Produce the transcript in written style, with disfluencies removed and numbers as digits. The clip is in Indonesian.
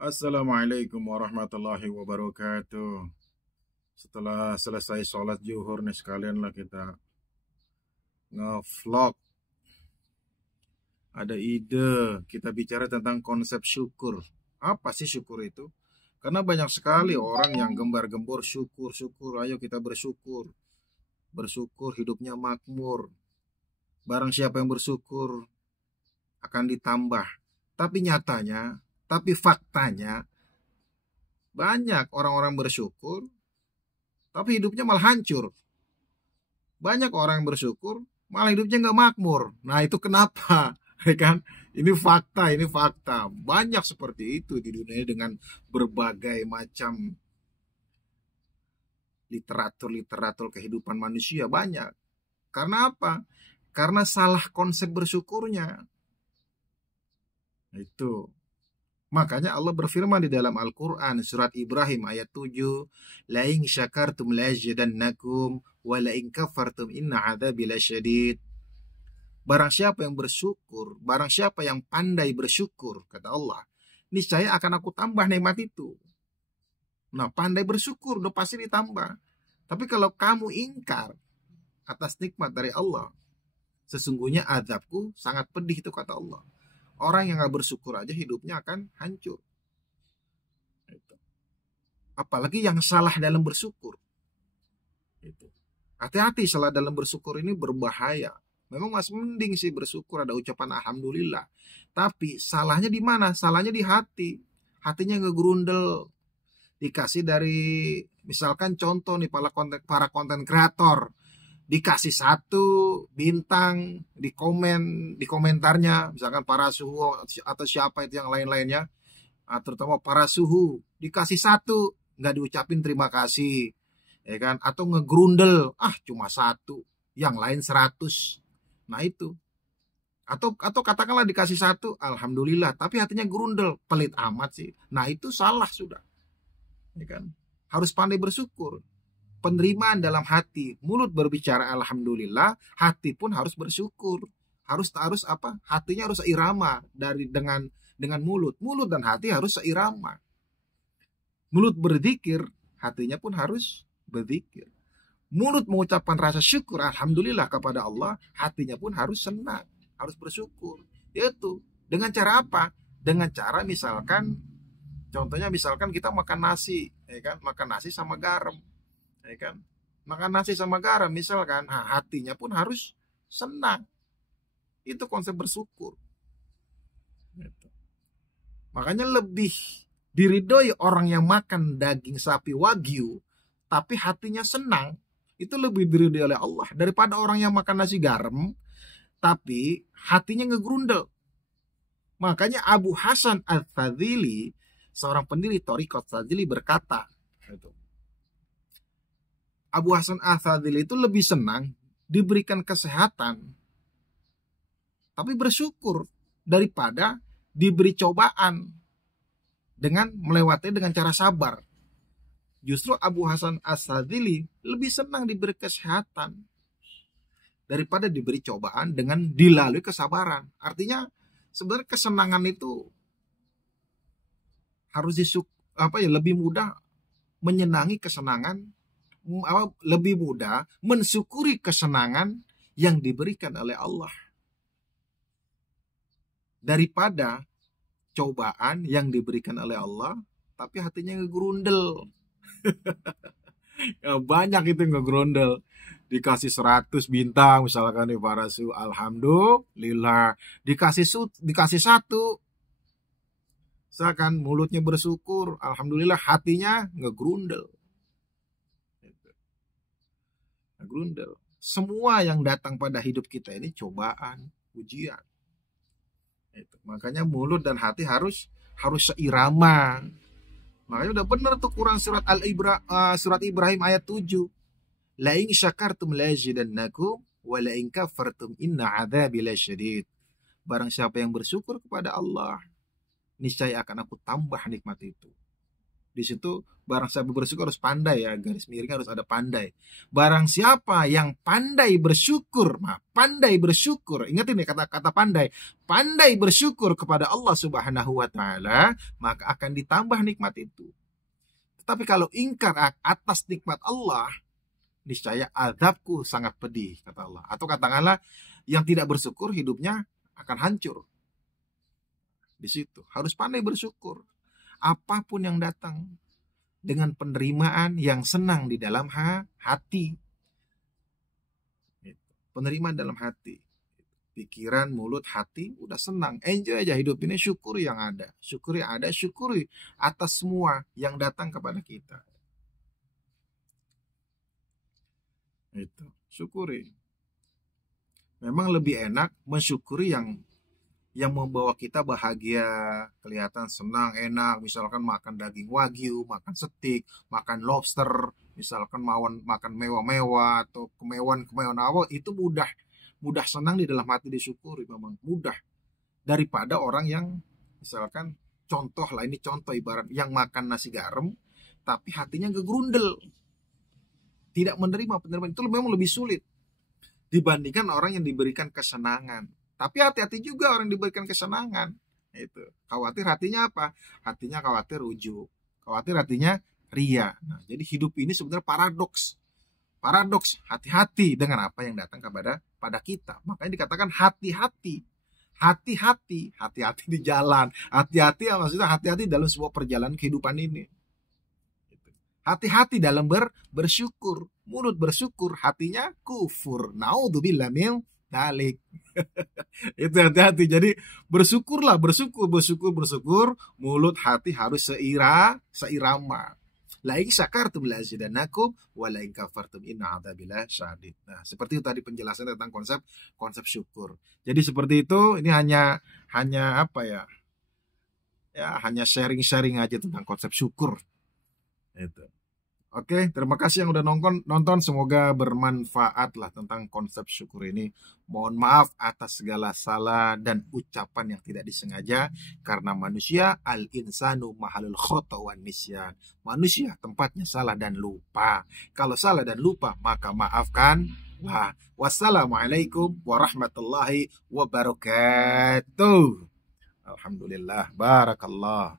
Assalamualaikum warahmatullahi wabarakatuh. Setelah selesai sholat zuhur nih sekalian lah kita nge-vlog. Ada ide kita bicara tentang konsep syukur. Apa sih syukur itu? Karena banyak sekali orang yang gembar-gembor syukur, syukur. Ayo kita bersyukur. Bersyukur hidupnya makmur. Barang siapa yang bersyukur akan ditambah. Tapi nyatanya, tapi faktanya banyak orang-orang bersyukur tapi hidupnya malah hancur. Banyak orang yang bersyukur malah hidupnya nggak makmur. Nah itu kenapa? Ya kan? Ini fakta, ini fakta. Banyak seperti itu di dunia dengan berbagai macam literatur kehidupan manusia banyak. Karena apa? Karena salah konsep bersyukurnya. Itu. Makanya Allah berfirman di dalam Al-Quran surat Ibrahim ayat 7, la in syakartum lazidannakum wa la in kafartum inna adzabi lasyadid. Barang siapa yang bersyukur, barang siapa yang pandai bersyukur, kata Allah, niscaya akan aku tambah nikmat itu. Nah, pandai bersyukur udah pasti ditambah. Tapi kalau kamu ingkar atas nikmat dari Allah, sesungguhnya azabku sangat pedih, itu kata Allah. Orang yang gak bersyukur aja hidupnya akan hancur. Apalagi yang salah dalam bersyukur. Hati-hati, salah dalam bersyukur ini berbahaya. Memang masih mending sih bersyukur, ada ucapan alhamdulillah. Tapi salahnya di mana? Salahnya di hati. Hatinya ngegrundel. Dikasih dari, misalkan contoh nih, para konten kreator. Dikasih 1 bintang di komentarnya, misalkan para suhu atau siapa itu yang lain-lainnya, terutama para suhu, dikasih 1 nggak diucapin terima kasih, ya kan? Atau ngegrundel, cuma 1, yang lain 100. Nah itu. Atau katakanlah dikasih 1 alhamdulillah, tapi hatinya grundel, pelit amat sih. Nah itu salah sudah, ya kan? Harus pandai bersyukur. Penerimaan dalam hati, mulut berbicara alhamdulillah, hati pun harus bersyukur. Harus apa? Hatinya harus seirama dengan mulut. Mulut dan hati harus seirama. Mulut berzikir, hatinya pun harus berzikir. Mulut mengucapkan rasa syukur alhamdulillah kepada Allah, hatinya pun harus senang, harus bersyukur. Itu dengan cara apa? Dengan cara misalkan, contohnya misalkan kita makan nasi, ya kan? Makan nasi sama garam. Ya kan, makan nasi sama garam misalkan, hatinya pun harus senang. Itu konsep bersyukur. Gitu. Makanya lebih diridhoi orang yang makan daging sapi wagyu tapi hatinya senang, itu lebih diridhoi oleh Allah daripada orang yang makan nasi garam tapi hatinya ngegrundel. Makanya Abu Hasan Al-Fadhili, seorang pendiri Thariqat Fadhili, berkata, Abu Hasan Al-Fadhili itu lebih senang diberikan kesehatan tapi bersyukur daripada diberi cobaan dengan melewati dengan cara sabar. Justru Abu Hasan Al-Fadhili lebih senang diberi kesehatan daripada diberi cobaan dengan dilalui kesabaran. Artinya sebenarnya kesenangan itu harus lebih mudah menyenangi kesenangan, lebih mudah mensyukuri kesenangan yang diberikan oleh Allah daripada cobaan yang diberikan oleh Allah tapi hatinya ngegrundel. Ya, banyak itu ngegrundel, dikasih 100 bintang misalkan nih para su, alhamdulillah, dikasih 1, misalkan mulutnya bersyukur alhamdulillah, hatinya ngegrundel. Grundel. Semua yang datang pada hidup kita ini cobaan, ujian. Makanya mulut dan hati harus seirama. Makanya udah benar tuh Quran surat Ibrahim ayat 7. La in syakartum lazidannakum wa la in kafartum inna adzabi lasyadid. Barang siapa yang bersyukur kepada Allah, niscaya akan aku tambah nikmat itu. Di situ barang siapa bersyukur harus pandai ya, garis miring harus ada pandai. Barang siapa yang pandai bersyukur, pandai bersyukur, ingat ini kata-kata pandai, pandai bersyukur kepada Allah Subhanahu wa taala, maka akan ditambah nikmat itu. Tetapi kalau ingkar atas nikmat Allah, niscaya azabku sangat pedih, kata Allah. Atau katakanlah yang tidak bersyukur hidupnya akan hancur. Di situ harus pandai bersyukur. Apapun yang datang dengan penerimaan yang senang di dalam hati. Penerimaan dalam hati. Pikiran, mulut, hati udah senang. Enjoy aja hidup ini, syukuri yang ada. Syukuri yang ada, syukuri atas semua yang datang kepada kita. Itu, syukuri. Memang lebih enak mensyukuri yang membawa kita bahagia, kelihatan senang, enak. Misalkan makan daging wagyu, makan steak, makan lobster, misalkan makan mewah-mewah atau kemewahan awal, itu mudah senang di dalam hati, disyukuri, memang mudah. Daripada orang yang misalkan contoh lah, ini contoh ibarat yang makan nasi garam tapi hatinya gegrundel, tidak menerima penerimaan, itu memang lebih sulit dibandingkan orang yang diberikan kesenangan. Tapi hati-hati juga orang diberikan kesenangan. Itu. Khawatir hatinya apa? Hatinya khawatir rujuk. Khawatir hatinya ria. Nah, jadi hidup ini sebenarnya paradoks. Paradoks, hati-hati dengan apa yang datang pada kita. Makanya dikatakan hati-hati. Hati-hati, hati-hati di jalan. Hati-hati, maksudnya hati-hati dalam sebuah perjalanan kehidupan ini. Hati-hati dalam bersyukur. Mulut bersyukur, hatinya kufur. Naudzubillah min dalik. Itu hati-hati. Jadi bersyukurlah, bersyukur. Mulut hati harus seirama. La in syakartum la azidannakum wa la in kafartum inna adzabi lasyadid. Nah, seperti itu tadi penjelasan tentang konsep syukur. Jadi seperti itu, ini hanya apa ya? Ya, hanya sharing-sharing aja tentang konsep syukur. Itu. Oke, terima kasih yang udah nonton. Semoga bermanfaat lah tentang konsep syukur ini. Mohon maaf atas segala salah dan ucapan yang tidak disengaja. Karena manusia, al-insanu mahalul khota wan nisyan. Manusia tempatnya salah dan lupa. Kalau salah dan lupa, maka maafkanlah. Wassalamualaikum warahmatullahi wabarakatuh. Alhamdulillah, barakallah.